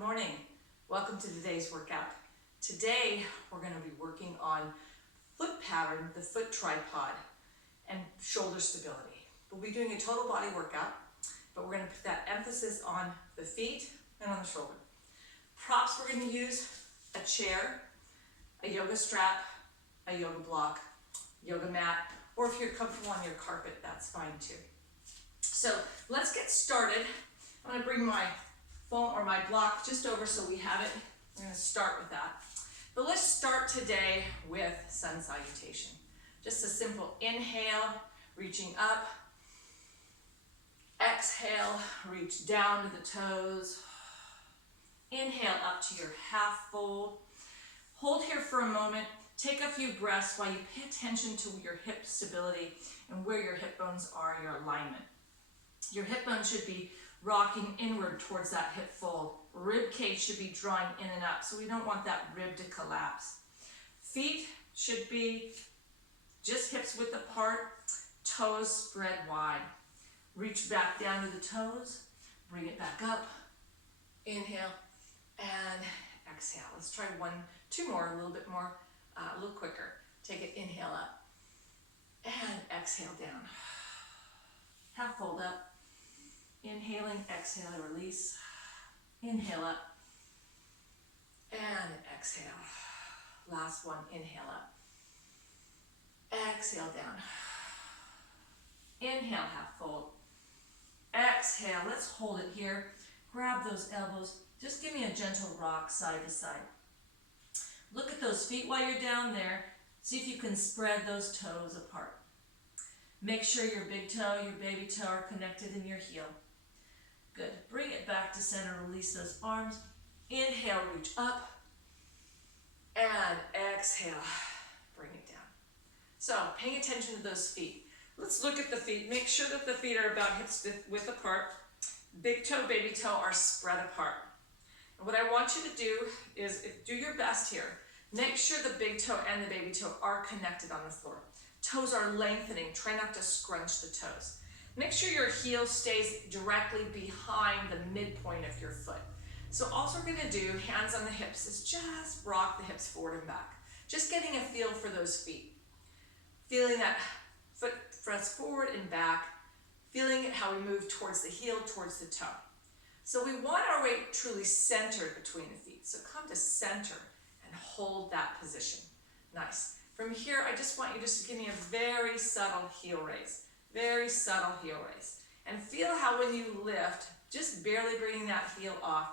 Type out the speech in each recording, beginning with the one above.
morning. Welcome to today's workout. Today we're going to be working on foot pattern, the foot tripod, and shoulder stability. We'll be doing a total body workout, but we're going to put that emphasis on the feet and on the shoulder. Props we're going to use: a chair, a yoga strap, a yoga block, yoga mat, or if you're comfortable on your carpet, that's fine too. So let's get started. I'm going to bring my foam or my block just over so we have it. We're going to start with that. But let's start today with sun salutation. Just a simple inhale, reaching up. Exhale, reach down to the toes. Inhale up to your half fold. Hold here for a moment. Take a few breaths while you pay attention to your hip stability and where your hip bones are, your alignment. Your hip bone should be rocking inward towards that hip fold. Rib cage should be drawing in and up, so we don't want that rib to collapse. Feet should be just hips width apart, toes spread wide. Reach back down to the toes, bring it back up. Inhale and exhale. Let's try two more, a little bit more, a little quicker. Take it, inhale up and exhale down. Half fold up. Inhaling, exhale, release. Inhale up and exhale. Last one, inhale up. Exhale down. Inhale, half fold. Exhale, let's hold it here. Grab those elbows. Just give me a gentle rock side to side. Look at those feet while you're down there. See if you can spread those toes apart. Make sure your big toe, your baby toe are connected in your heel. Good. Bring it back to center. Release those arms. Inhale, reach up. And exhale, bring it down. So, paying attention to those feet. Let's look at the feet. Make sure that the feet are about hip width apart. Big toe, baby toe are spread apart. And what I want you to do is do your best here. Make sure the big toe and the baby toe are connected on the floor. Toes are lengthening. Try not to scrunch the toes. Make sure your heel stays directly behind the midpoint of your foot. So all we're going to do, hands on the hips, is just rock the hips forward and back. Just getting a feel for those feet. Feeling that foot press forward and back. Feeling how we move towards the heel, towards the toe. So we want our weight truly centered between the feet. So come to center and hold that position. Nice. From here, I just want you just to give me a very subtle heel raise. Very subtle heel raise. And feel how when you lift, just barely bringing that heel off,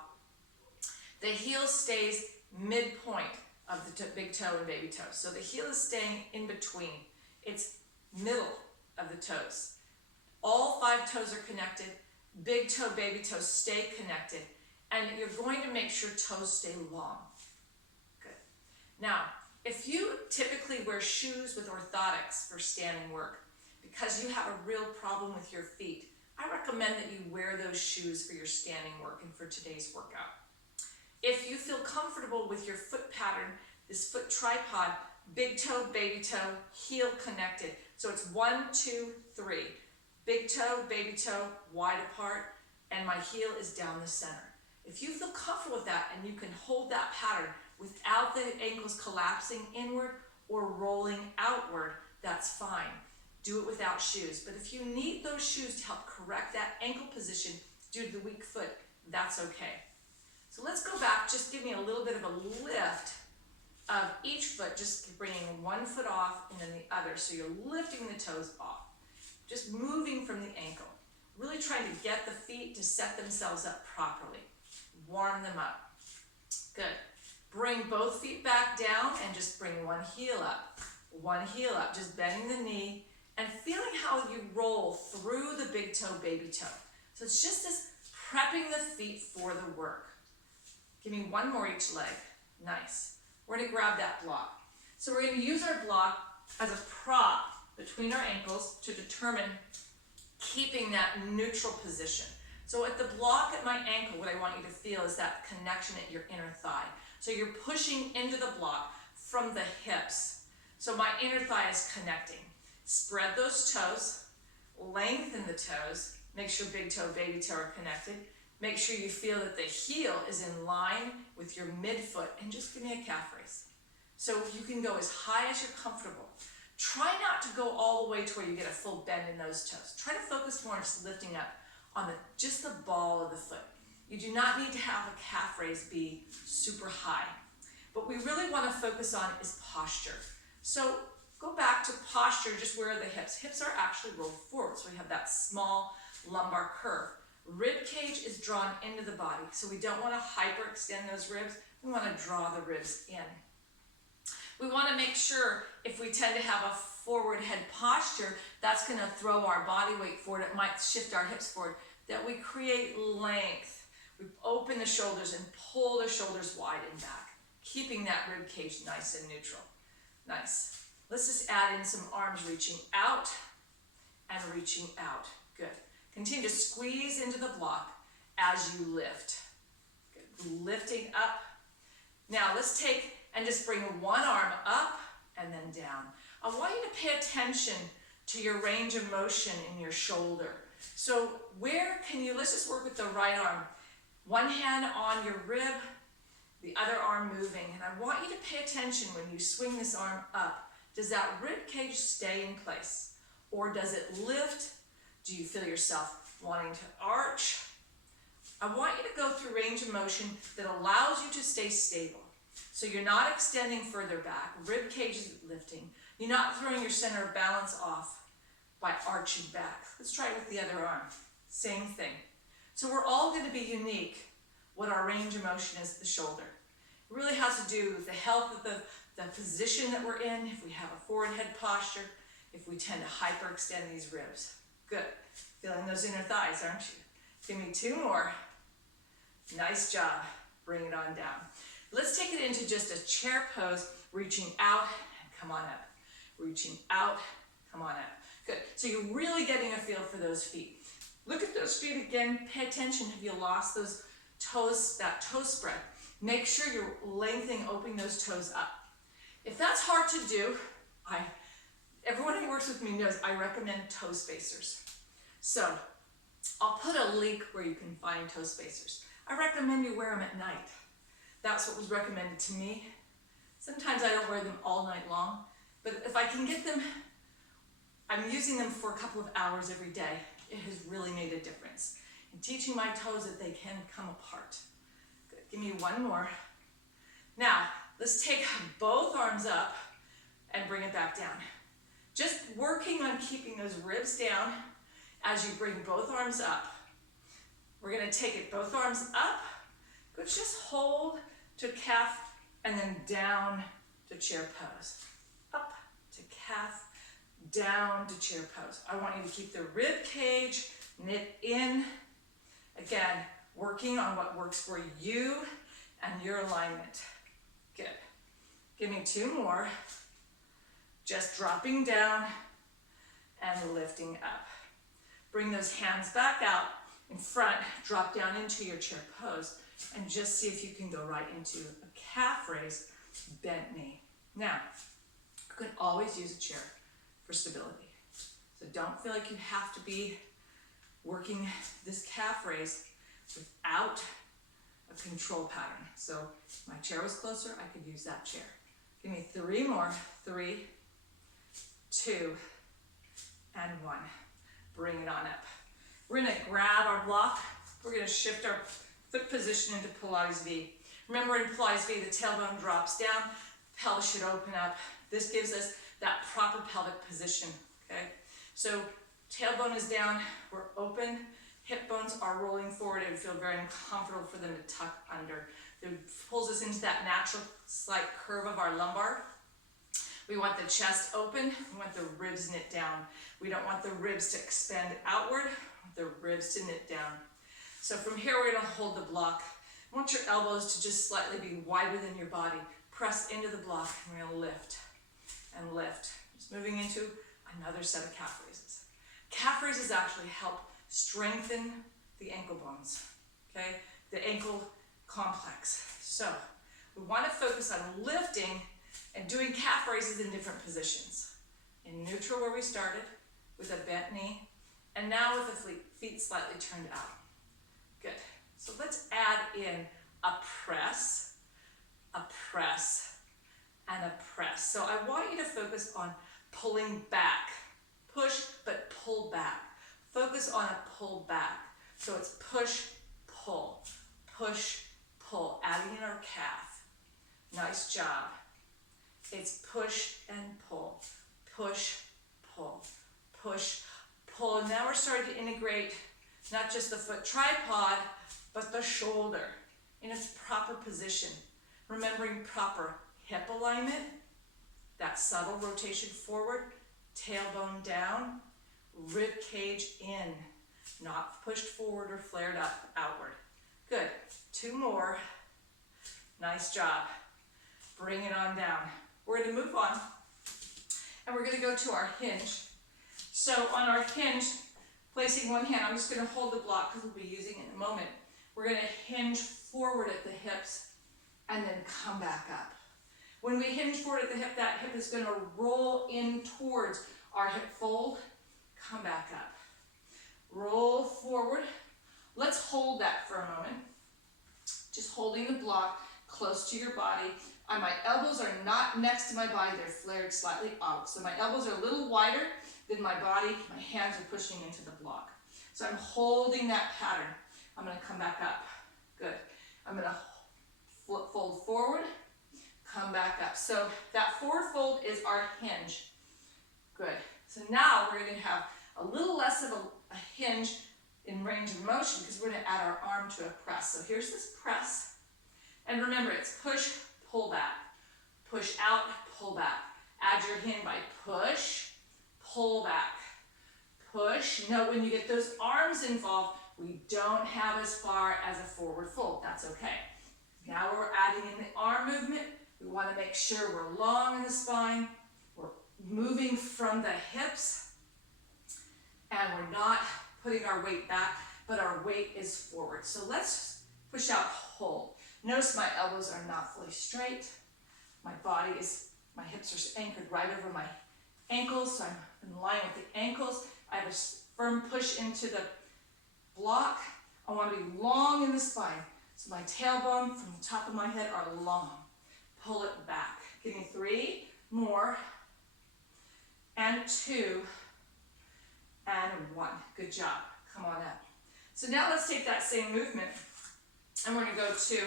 the heel stays midpoint of the big toe and baby toe. So the heel is staying in between. It's middle of the toes. All 5 toes are connected. Big toe, baby toe stay connected. And you're going to make sure toes stay long. Good. Now, if you typically wear shoes with orthotics for standing work, because you have a real problem with your feet, I recommend that you wear those shoes for your standing work and for today's workout. If you feel comfortable with your foot pattern, this foot tripod, big toe, baby toe, heel connected. So it's 1, 2, 3. Big toe, baby toe, wide apart, and my heel is down the center. If you feel comfortable with that and you can hold that pattern without the ankles collapsing inward or rolling outward, that's fine. Do it without shoes. But if you need those shoes to help correct that ankle position due to the weak foot, that's okay. So let's go back. Just give me a little bit of a lift of each foot, just bringing one foot off and then the other. So you're lifting the toes off. Just moving from the ankle. Really trying to get the feet to set themselves up properly. Warm them up. Good. Bring both feet back down and just bring one heel up. One heel up. Just bending the knee. And feeling how you roll through the big toe, baby toe. So it's just this prepping the feet for the work. Give me one more each leg. Nice. We're going to grab that block. So we're going to use our block as a prop between our ankles to determine keeping that neutral position. So at the block at my ankle, what I want you to feel is that connection at your inner thigh. So you're pushing into the block from the hips. So my inner thigh is connecting. Spread those toes, lengthen the toes, make sure big toe, baby toe are connected. Make sure you feel that the heel is in line with your midfoot, and just give me a calf raise. So you can go as high as you're comfortable. Try not to go all the way to where you get a full bend in those toes. Try to focus more on just lifting up on just the ball of the foot. You do not need to have a calf raise be super high. What we really want to focus on is posture. So go back to posture, just where are the hips? Hips are actually rolled forward, so we have that small lumbar curve. Rib cage is drawn into the body, so we don't want to hyperextend those ribs. We want to draw the ribs in. We want to make sure, if we tend to have a forward head posture, that's going to throw our body weight forward. It might shift our hips forward, that we create length. We open the shoulders and pull the shoulders wide and back, keeping that rib cage nice and neutral. Nice. Let's just add in some arms reaching out and reaching out. Good. Continue to squeeze into the block as you lift. Good. Lifting up. Now let's take and just bring one arm up and then down. I want you to pay attention to your range of motion in your shoulder. So where can you, let's just work with the right arm. One hand on your rib, the other arm moving. And I want you to pay attention when you swing this arm up. Does that rib cage stay in place? Or does it lift? Do you feel yourself wanting to arch? I want you to go through range of motion that allows you to stay stable. So you're not extending further back. Rib cage is lifting. You're not throwing your center of balance off by arching back. Let's try it with the other arm. Same thing. So we're all going to be unique what our range of motion is at the shoulder. It really has to do with the health of the position that we're in, if we have a forward head posture, if we tend to hyperextend these ribs. Good. Feeling those inner thighs, aren't you? Give me two more. Nice job. Bring it on down. Let's take it into just a chair pose, reaching out and come on up. Reaching out, come on up. Good. So you're really getting a feel for those feet. Look at those feet again. Pay attention. Have you lost those toes, that toe spread? Make sure you're lengthening, opening those toes up. If that's hard to do, everyone who works with me knows I recommend toe spacers. So I'll put a link where you can find toe spacers. I recommend you wear them at night. That's what was recommended to me. Sometimes I don't wear them all night long, but if I can get them, I'm using them for a couple of hours every day. It has really made a difference in teaching my toes that they can come apart. Good. Give me one more. Now, let's take both arms up and bring it back down. Just working on keeping those ribs down as you bring both arms up. We're going to take it both arms up. Good. Just hold to calf and then down to chair pose. Up to calf, down to chair pose. I want you to keep the rib cage knit in. Again, working on what works for you and your alignment. Good. Give me two more. Just dropping down and lifting up. Bring those hands back out in front, drop down into your chair pose, and just see if you can go right into a calf raise, bent knee. Now, you can always use a chair for stability. So don't feel like you have to be working this calf raise without a control pattern. So if my chair was closer, I could use that chair. Give me three more. 3, 2, and 1. Bring it on up. We're gonna grab our block. We're gonna shift our foot position into Pilates V. Remember, in Pilates V, the tailbone drops down, pelvis should open up. This gives us that proper pelvic position, okay? So tailbone is down, we're open, hip bones are rolling forward. It would feel very uncomfortable for them to tuck under. It pulls us into that natural slight curve of our lumbar. We want the chest open, we want the ribs knit down. We don't want the ribs to expand outward, we want the ribs to knit down. So from here, we're gonna hold the block. I want your elbows to just slightly be wider than your body. Press into the block, and we're gonna lift and lift. Just moving into another set of calf raises. Calf raises actually help strengthen the ankle bones, okay? The ankle complex. So we wanna focus on lifting and doing calf raises in different positions. In neutral, where we started, with a bent knee, and now with the feet slightly turned out. Good. So let's add in a press, and a press. So I want you to focus on pulling back. Push, but pull back. Focus on a pull back. So it's push, pull, adding in our calf. Nice job. It's push and pull, push, pull, push, pull. Now we're starting to integrate not just the foot tripod, but the shoulder in its proper position. Remembering proper hip alignment, that subtle rotation forward, tailbone down, rib cage in, not pushed forward or flared up, outward. Good. 2 more. Nice job. Bring it on down. We're going to move on, and we're going to go to our hinge. So on our hinge, placing one hand, I'm just going to hold the block because we'll be using it in a moment. We're going to hinge forward at the hips and then come back up. When we hinge forward at the hip, that hip is going to roll in towards our hip fold. Come back up. Roll forward. Let's hold that for a moment. Just holding the block close to your body. My elbows are not next to my body, they're flared slightly out. So my elbows are a little wider than my body. My hands are pushing into the block. So I'm holding that pattern. I'm going to come back up. Good. I'm going to fold forward, come back up. So that forward fold is our hinge. Good. So now we're going to have a little less of a hinge in range of motion because we're going to add our arm to a press. So here's this press. And remember, it's push, pull back. Push out, pull back. Add your hand by push, pull back. Push. Note when you get those arms involved, we don't have as far as a forward fold. That's okay. Now we're adding in the arm movement. We want to make sure we're long in the spine. We're moving from the hips. And we're not putting our weight back, but our weight is forward. So let's push out, hold. Notice my elbows are not fully straight. My hips are anchored right over my ankles, so I'm in line with the ankles. I have a firm push into the block. I want to be long in the spine. So my tailbone from the top of my head are long. Pull it back. Give me 3 more. And 2. And 1. Good job. Come on up. So now let's take that same movement and we're going to go to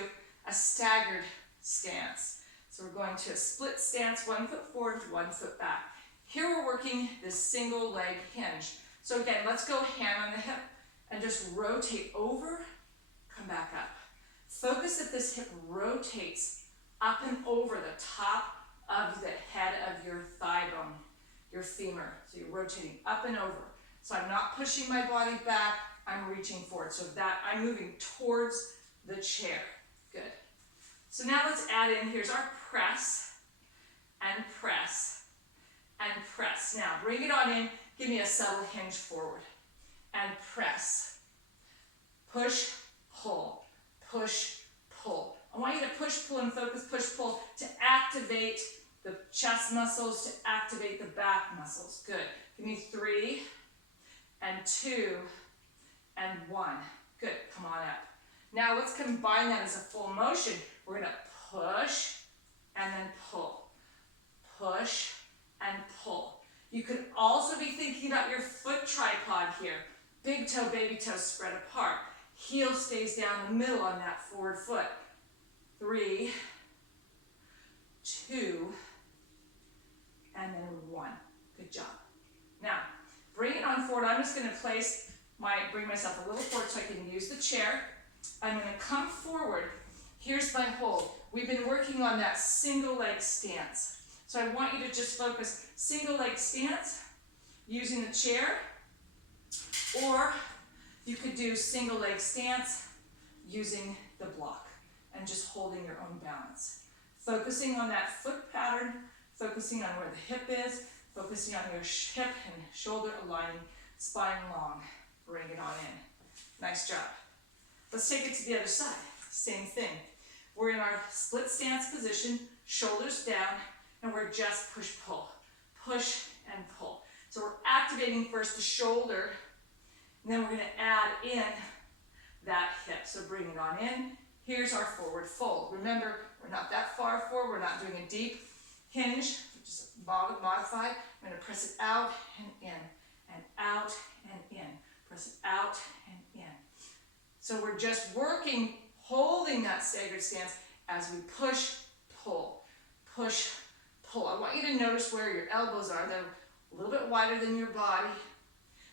a staggered stance. So we're going to a split stance, 1 foot forward, 1 foot back. Here we're working this single leg hinge. So again, let's go hand on the hip and just rotate over, come back up. Focus that this hip rotates up and over the top of the head of your thigh bone, your femur. So you're rotating up and over. So I'm not pushing my body back, I'm reaching forward. So that I'm moving towards the chair. Good. So now let's add in, here's our press, and press, and press. Now bring it on in, give me a subtle hinge forward, and press. Push, pull, push, pull. I want you to push, pull, and focus, push, pull to activate the chest muscles, to activate the back muscles. Good. Give me 3, and 2, and 1. Good. Come on up. Now let's combine that as a full motion. We're going to push and then pull. Push and pull. You could also be thinking about your foot tripod here. Big toe, baby toe spread apart. Heel stays down the middle on that forward foot. 3, 2, and then 1. Good job. Now, bring it on forward. I'm just going to bring myself a little forward so I can use the chair. I'm going to come forward. Here's my hold. We've been working on that single leg stance. So I want you to just focus single leg stance using the chair, or you could do single leg stance using the block and just holding your own balance. Focusing on that foot pattern, focusing on where the hip is, focusing on your hip and shoulder aligning, spine long. Bring it on in. Nice job. Let's take it to the other side. Same thing. We're in our split stance position, shoulders down, and we're just push-pull. Push and pull. So we're activating first the shoulder, and then we're going to add in that hip. So bring it on in. Here's our forward fold. Remember, we're not that far forward. We're not doing a deep hinge. Just modify. I'm going to press it out and in, and out and in. Press it out and in. So we're just working, holding that staggered stance as we push, pull, push, pull. I want you to notice where your elbows are. They're a little bit wider than your body.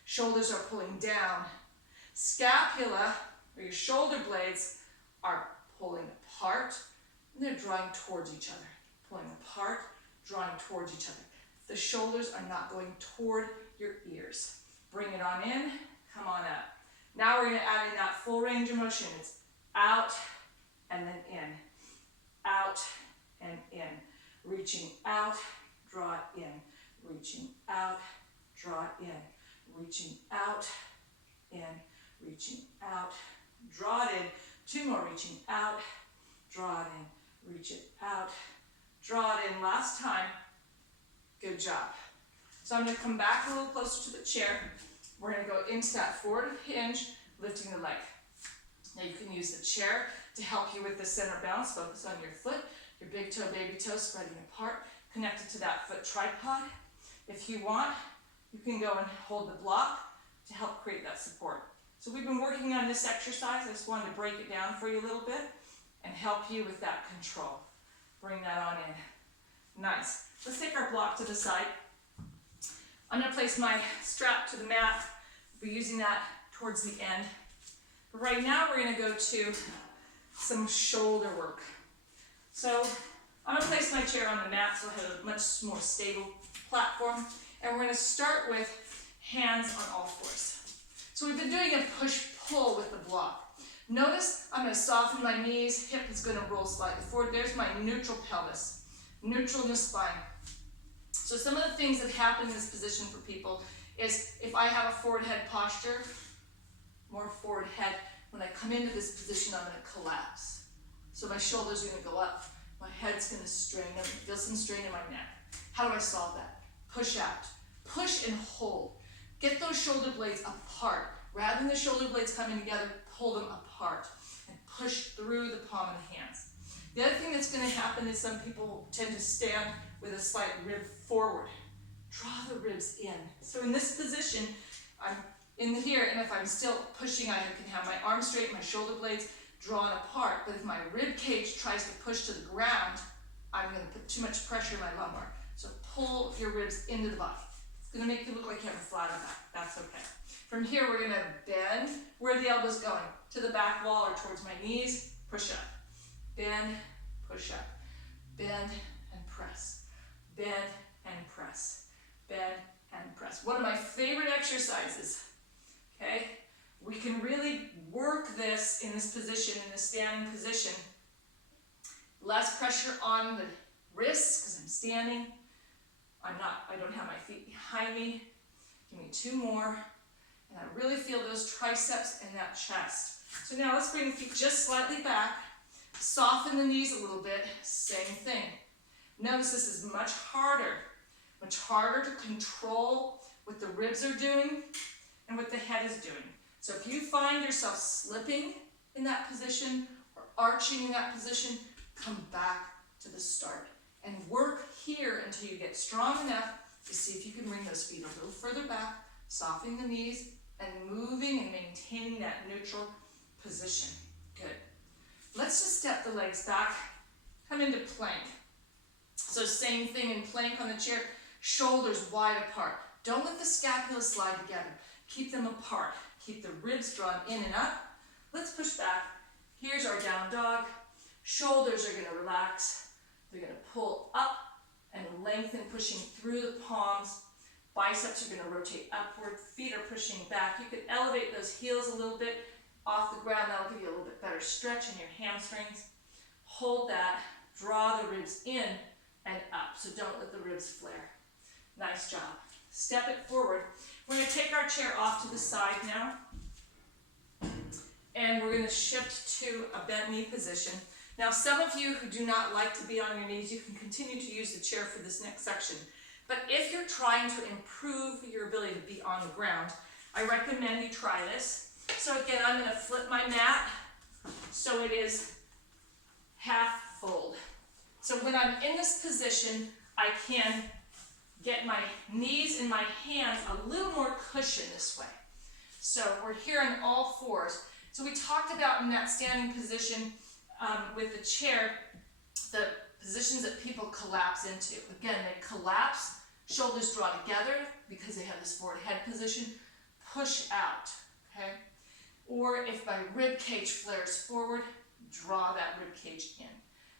Shoulders are pulling down. Scapula, or your shoulder blades, are pulling apart, and they're drawing towards each other. Pulling apart, drawing towards each other. The shoulders are not going toward your ears. Bring it on in, come on up. Now we're going to add in that full range of motion. It's out and then in, out and in. Reaching out, draw it in. Reaching out, draw it in. Reaching out, in. Reaching out, draw it in. Two more, reaching out, draw it in. Reach it out, draw it in. Last time. Good job. So I'm going to come back a little closer to the chair. We're going to go into that forward hinge, lifting the leg. Now you can use the chair to help you with the center balance. Focus on your foot, your big toe, baby toe spreading apart, connected to that foot tripod. If you want, you can go and hold the block to help create that support. So we've been working on this exercise. I just wanted to break it down for you a little bit and help you with that control. Bring that on in. Nice. Let's take our block to the side. I'm going to place my strap to the mat. We'll be using that towards the end. But right now we're going to go to some shoulder work. So I'm going to place my chair on the mat so I have a much more stable platform. And we're going to start with hands on all fours. So we've been doing a push-pull with the block. Notice I'm going to soften my knees, hip is going to roll slightly forward. There's my neutral pelvis, neutral in the spine. So some of the things that happen in this position for people is if I have a forward head posture, more forward head, when I come into this position, I'm going to collapse. So my shoulders are going to go up. My head's going to strain. I'm going to feel some strain in my neck. How do I solve that? Push out. Push and hold. Get those shoulder blades apart. Rather than the shoulder blades coming together, pull them apart and push through the palm of the hands. The other thing that's going to happen is some people tend to stand with a slight rib forward. Draw the ribs in. So in this position, I'm in here, and if I'm still pushing, I can have my arms straight, my shoulder blades drawn apart. But if my rib cage tries to push to the ground, I'm going to put too much pressure in my lumbar. So pull your ribs into the body. It's going to make you look like you have a flat on back. That's okay. From here, we're going to bend where the elbow's going. To the back wall or towards my knees. Push up. Bend, push up. Bend and press. Bend and press. Bend and press. One of my favorite exercises. Okay? We can really work this in this position, in the standing position. Less pressure on the wrists because I'm standing. I don't have my feet behind me. Give me two more. And I really feel those triceps and that chest. So now let's bring the feet just slightly back. Soften the knees a little bit. Same thing. Notice this is much harder to control what the ribs are doing and what the head is doing. So if you find yourself slipping in that position or arching in that position, come back to the start and work here until you get strong enough to see if you can bring those feet a little further back, softening the knees and moving and maintaining that neutral position. Good. Let's just step the legs back, come into plank. So same thing in plank on the chair, shoulders wide apart. Don't let the scapula slide together. Keep them apart. Keep the ribs drawn in and up. Let's push back. Here's our down dog. Shoulders are going to relax. They're going to pull up and lengthen, pushing through the palms. Biceps are going to rotate upward. Feet are pushing back. You can elevate those heels a little bit off the ground. That'll give you a little bit better stretch in your hamstrings. Hold that. Draw the ribs in and up. So don't let the ribs flare. Nice job. Step it forward. We're going to take our chair off to the side now. And we're going to shift to a bent knee position. Now, some of you who do not like to be on your knees, you can continue to use the chair for this next section. But if you're trying to improve your ability to be on the ground, I recommend you try this. So again, I'm going to flip my mat so it is half fold. So when I'm in this position, I can get my knees and my hands a little more cushion this way. So we're here in all fours. So we talked about in that standing position with the chair, the positions that people collapse into. Again, they collapse, shoulders draw together because they have this forward head position, push out, okay? Or if my rib cage flares forward, draw that rib cage in.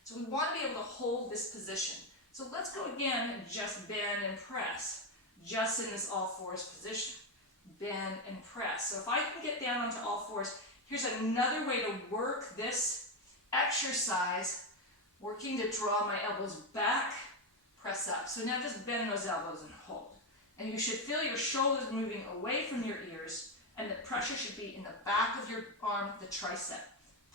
So we want to be able to hold this position. So let's go again and just bend and press, just in this all fours position. Bend and press. So if I can get down onto all fours, here's another way to work this exercise, working to draw my elbows back, press up. So now just bend those elbows and hold. And you should feel your shoulders moving away from your ears, and the pressure should be in the back of your arm, the tricep.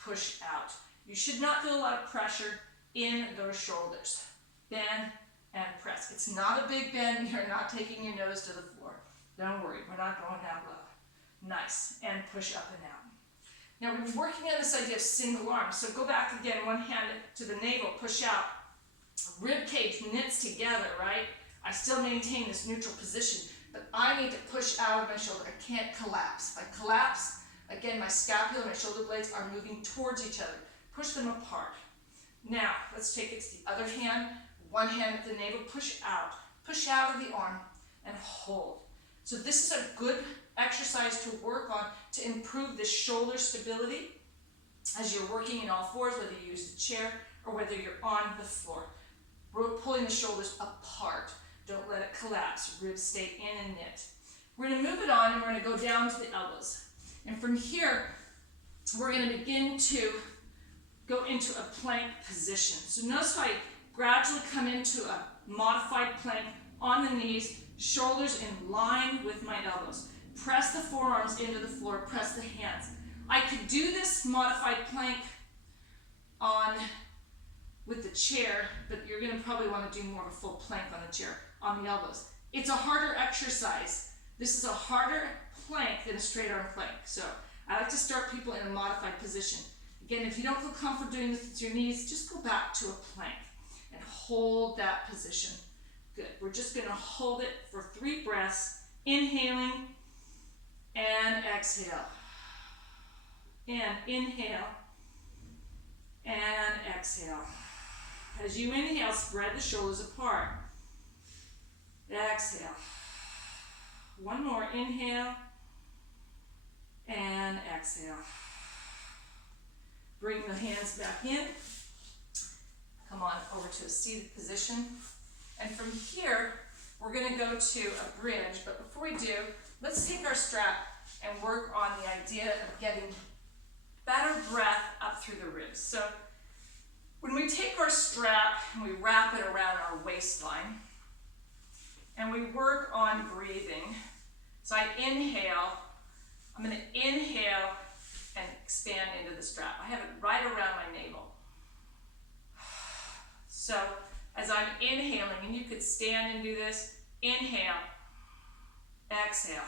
Push out. You should not feel a lot of pressure in those shoulders. Bend and press. It's not a big bend. You're not taking your nose to the floor. Don't worry, we're not going that low. Nice. And push up and out. Now we're working on this idea of single arm. So go back again, one hand to the navel, push out. Rib cage knits together, right? I still maintain this neutral position, but I need to push out of my shoulder. I can't collapse. If I collapse, again, my scapula and my shoulder blades are moving towards each other. Push them apart. Now, let's take it to the other hand. One hand at the navel, push out of the arm, and hold. So this is a good exercise to work on to improve the shoulder stability as you're working in all fours, whether you use the chair or whether you're on the floor. We're pulling the shoulders apart. Don't let it collapse. Ribs stay in and knit. We're going to move it on and we're going to go down to the elbows. And from here, we're going to begin to go into a plank position. So notice how I gradually come into a modified plank on the knees, shoulders in line with my elbows. Press the forearms into the floor, press the hands. I could do this modified plank with the chair, but you're going to probably want to do more of a full plank on the chair, on the elbows. It's a harder exercise. This is a harder plank than a straight arm plank. So I like to start people in a modified position. Again, if you don't feel comfortable doing this with your knees, just go back to a plank and hold that position. Good. We're just going to hold it for 3 breaths, inhaling and exhale. And inhale and exhale. As you inhale, spread the shoulders apart. Exhale. One more. Inhale and exhale. Bring the hands back in. Come on over to a seated position. And from here, we're going to go to a bridge. But before we do, let's take our strap and work on the idea of getting better breath up through the ribs. So when we take our strap and we wrap it around our waistline, and we work on breathing. So I inhale. I'm going to inhale and expand into the strap. I have it right around my navel. So as I'm inhaling, and you could stand and do this, inhale, exhale,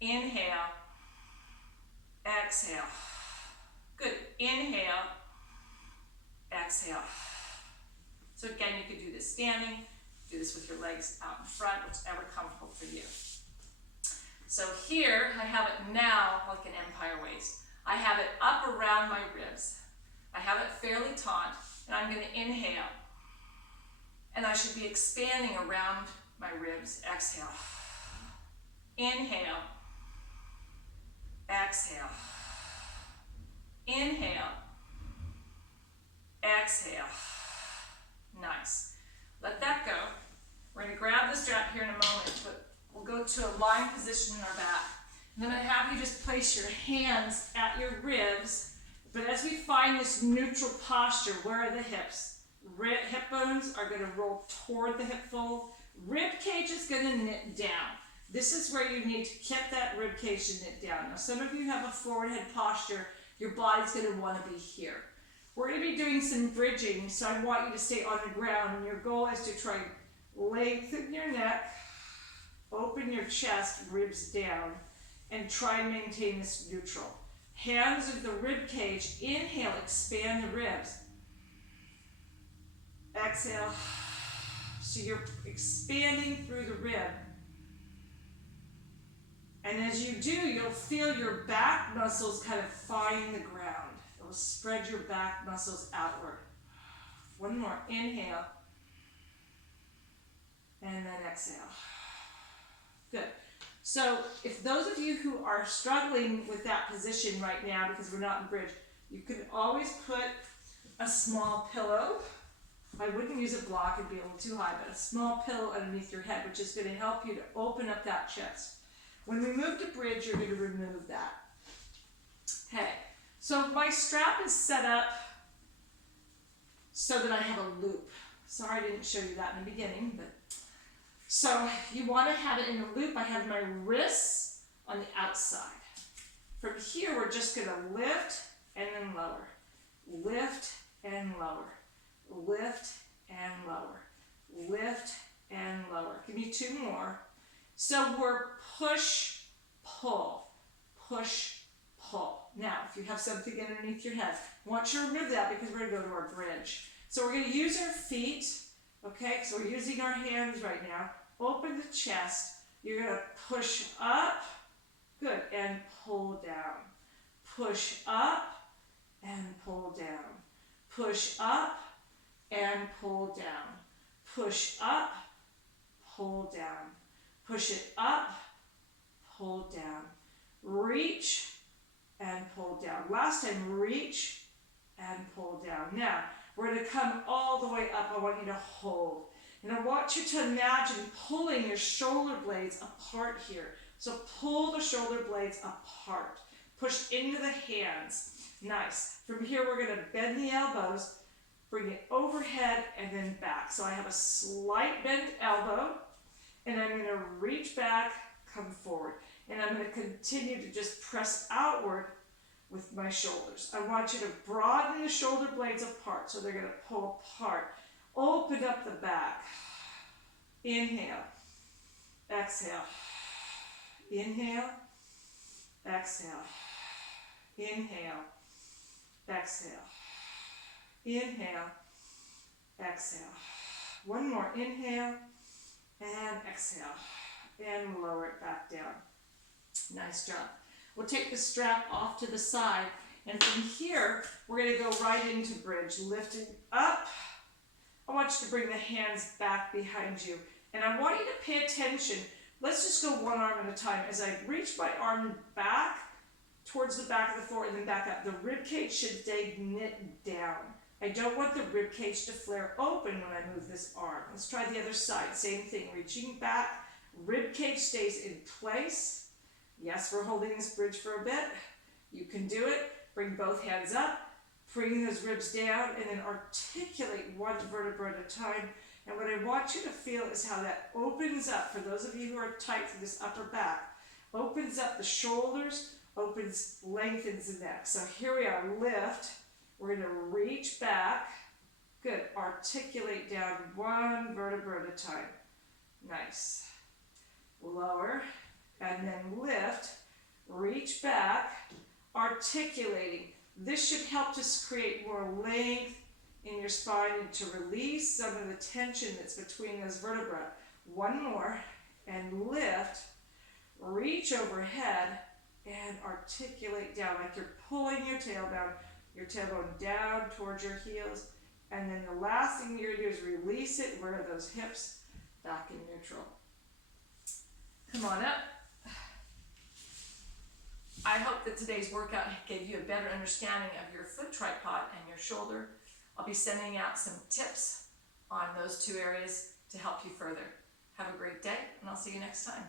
inhale, exhale. Good. Inhale, exhale. So again, you could do this standing, do this with your legs out in front, whichever comfortable for you. So here, I have it now like an empire waist. I have it up around my ribs. I have it fairly taut, and I'm going to inhale. And I should be expanding around my ribs. Exhale. Inhale. Exhale. Inhale. Exhale. Nice. Let that go. We're going to grab the strap here in a moment, but we'll go to a lying position in our back. And I'm going to have you just place your hands at your ribs. But as we find this neutral posture, where are the hips? Hip bones are going to roll toward the hip fold. Rib cage is going to knit down. This is where you need to keep that rib cage to knit down. Now, some of you have a forward head posture. Your body's going to want to be here. We're going to be doing some bridging, so I want you to stay on the ground. And your goal is to try lengthen your neck, open your chest, ribs down, and try and maintain this neutral. Hands at the rib cage. Inhale, expand the ribs. Exhale. So you're expanding through the rib. And as you do, you'll feel your back muscles kind of find the ground. It'll spread your back muscles outward. One more. Inhale. And then exhale. Good. So if those of you who are struggling with that position right now because we're not in bridge, you can always put a small pillow. I wouldn't use a block, it'd be a little too high, but a small pillow underneath your head, which is going to help you to open up that chest. When we move to bridge, you're going to remove that. Okay, so my strap is set up so that I have a loop. Sorry I didn't show you that in the beginning, but so you want to have it in a loop. I have my wrists on the outside. From here, we're just going to lift and then lower. Lift and lower. Lift and lower. Lift and lower. Give me two more. So we're push, pull. Push, pull. Now, if you have something underneath your head, I want you to remove that because we're going to go to our bridge. So we're going to use our feet. Okay, so we're using our hands right now. Open the chest. You're going to push up. Good. And pull down. Push up and pull down. Push up and pull down. Push up, pull down. Push it up, pull down. Reach and pull down. Last time, reach and pull down. Now, we're going to come all the way up. I want you to hold. And I want you to imagine pulling your shoulder blades apart here. So pull the shoulder blades apart. Push into the hands. Nice. From here, we're going to bend the elbows, bring it overhead, and then back. So I have a slight bent elbow, and I'm going to reach back, come forward. And I'm going to continue to just press outward with my shoulders. I want you to broaden the shoulder blades apart, so they're going to pull apart. Open up the back. Inhale. Exhale. Inhale. Exhale. Inhale. Exhale. Inhale. Exhale. One more. Inhale. And exhale. And lower it back down. Nice job. We'll take the strap off to the side. And from here, we're going to go right into bridge. Lifting up. I want you to bring the hands back behind you. And I want you to pay attention. Let's just go one arm at a time. As I reach my arm back towards the back of the floor and then back up, the rib cage should stay knit down. I don't want the rib cage to flare open when I move this arm. Let's try the other side. Same thing. Reaching back. Rib cage stays in place. Yes, we're holding this bridge for a bit. You can do it. Bring both hands up. Bring those ribs down and then articulate one vertebra at a time. And what I want you to feel is how that opens up, for those of you who are tight for this upper back, opens up the shoulders, lengthens the neck. So here we are, lift. We're going to reach back. Good. Articulate down one vertebra at a time. Nice. Lower. And then lift. Reach back. Articulating. This should help to create more length in your spine and to release some of the tension that's between those vertebrae. One more. And lift. Reach overhead. And articulate down like you're pulling your tailbone down towards your heels. And then the last thing you're going to do is release it, where those hips back in neutral. Come on up. I hope that today's workout gave you a better understanding of your foot tripod and your shoulder. I'll be sending out some tips on those two areas to help you further. Have a great day, and I'll see you next time.